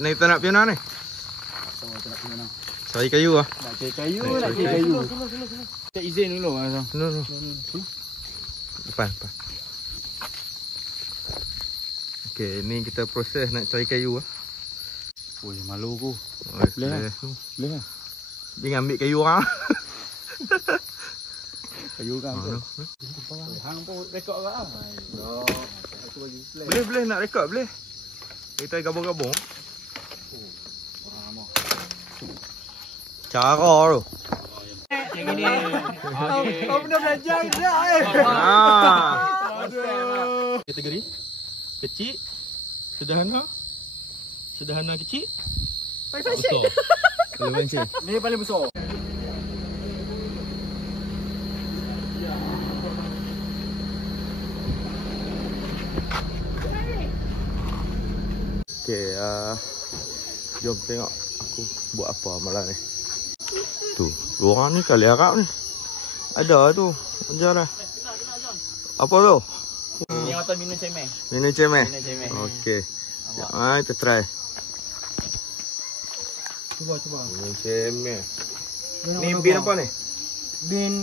Ni kita nak piano ni. So, kita nak piano. Cari kayu ah. Nak cari kayu, nak cari kayu. Kita izin dulu Abang. No. Depan. Okey, ni kita proses nak cari kayu ah. Oi, malu aku. Boleh. Boleh. Dia ambil kayu orang. Kayu kan tu. Hang pun rekod agak ah. Aku bagi play. Boleh nak rekod boleh. Kita gabung-gabung. Faham ah. Cara tu. Macam gini. Kau pernah belajar ke? Aduh. Kategori kecil, sederhana kecil. Paling besar. Paling besar. Ni paling besar. Okey, jom tengok aku buat apa malam ni. Tu, orang ni kali harap ni. Ada tu, ajar dah. Apa tu? Ni atau minum cemeh. Minum cemeh. Okey. Kita try. Cuba. Minum cemeh. Ni bin apa ni? Bin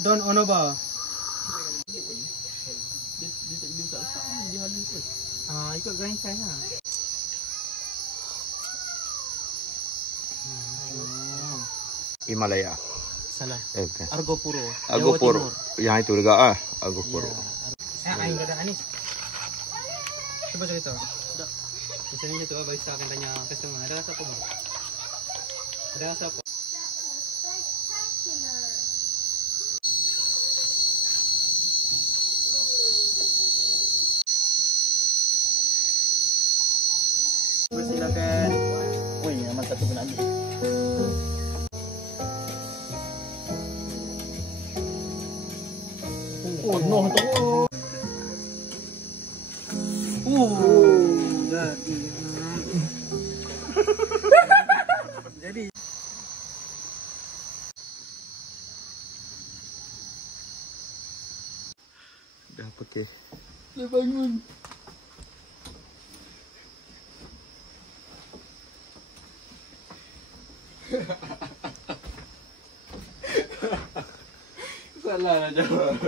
Don Onoba. Ikut grind size lah. Himalaya. Salah. Bukan. Argopuro. Argopuro. Yang itu juga ah. Argopuro. Ain kata Anis. Cuba cerita. Sudah. Di sini tu barista akan tanya customer, ada rasa apa? Ada rasa apa? Silakan. Woi, amat satu pun ambil. Oh, no tu. Jadi dah pakai. dia bangun. Salah nak jawab.